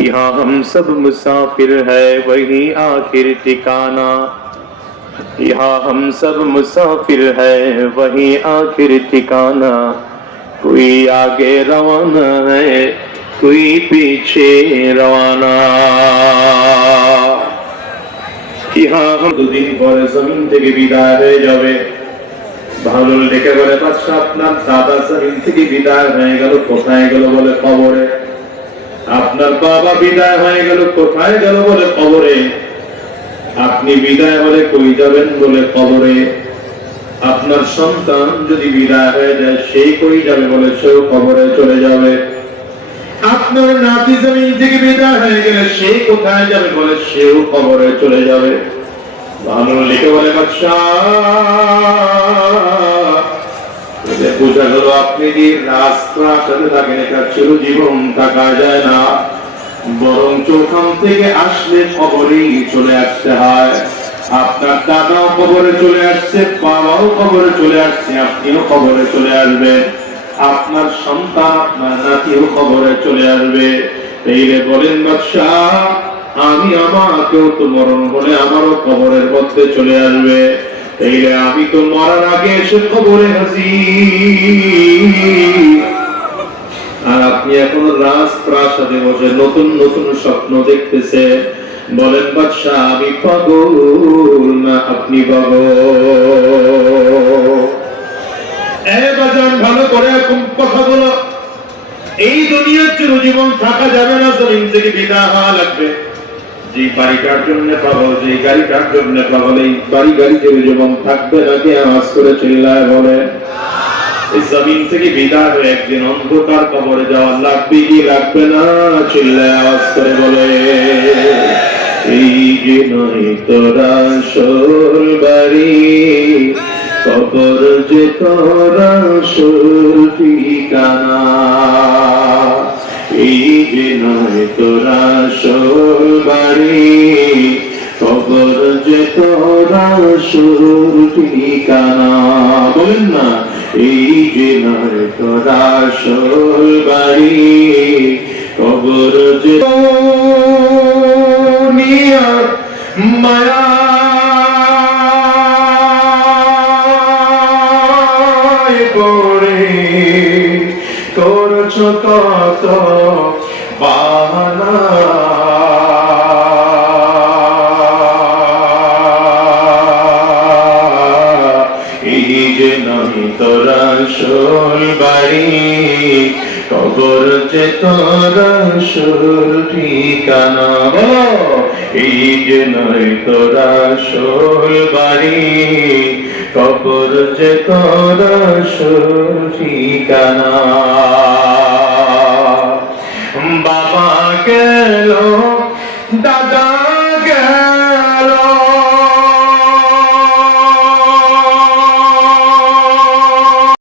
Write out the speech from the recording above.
यहाँ हम सब मुसाफिर है वही आखिर ठिकाना यहाँ हम सब मुसाफिर है वही आखिर ठिकाना कोई आगे रवाना है कोई पीछे रवाना ইহা দুদিন পরে জমিন থেকে বিদায় হয়ে যাবে ভালো ডেকে বলে বাচ্চা আপনার দাদা জমিন থেকে বিদায় হয়ে গেল কোথায় গেল বলে কবরে আপনার বাবা বিদায় হয়ে গেল, কোথায় গেল বলে কবরে? আপনি বিদায় হলে কই যাবেন বলে কবরে? আপনার সন্তান যদি বিদায় হয়ে যায়, সেই কই যাবে বলে সেও কবরে চলে যাবে? আপনার নাতি জমিন থেকে বিদায় হয়ে গেলে সে কোথায় যাবে বলে সেও কবরে চলে যাবে? ভালো লিখে বলে বাচ্চা বোঝা গেল আপনি যে রাস্তার সাথে থাকেন এটা চিরজীবন থাকা যায় না। বরং চোখান থেকে আসলে খবরেই চলে আসতে হয়। আপনার দাদাও খবরে চলে আসছে, বাবাও খবরে চলে আসছে, আপনিও খবরে চলে আসবেন। আপনার সন্তান, আপনার নাতিও খবরে চলে আসবে। এই রে বলেন বাদশাহ আমি আমাকেও তো মরণ হলে আমারও কবরের মধ্যে চলে আসবে। এই রে আমি তো মরার আগে এসে খবরে আর আপনি এখন রাজ প্রাসাদে বসে নতুন নতুন স্বপ্ন দেখতেছে। বলেন বাদশাহ আমি পাগল না আপনি পাগল? ভালো করে এখন কথা বলো। এই দুনিয়ার চিরজীবন থাকা যাবে না, জমিন থেকে বিদায় হওয়া লাগবে। যে বাড়িটার জন্য পাগল যে গাড়িটার জন্য পাগল, এই বাড়ি গাড়ি চিরজীবন থাকবে নাকি আওয়াজ করে চিল্লায় বলে। এই জমিন থেকে হয়ে একদিন অন্ধকার কবরে যাওয়া লাগবে কি লাগবে না, চিল্লায় আওয়াজ করে বলে। এই যে নয় তোরা সোর বাড়ি, কবর যে তোরা সোর ঠিকানা। এই যে নয় তোরা বাড়ি, কবর যে তোরা সোর ঠিকানা। বলেন না, এই যে নয় তোরা মায়া। পড়ে করছ কত বাহানা এই যে নয় তোরা সোল বাড়ি, কবর যে তোরা সোল ঠিকানা। এই যে নয় তোরা সোল বাড়ি, কবর যে তোরা সোল ঠিকানা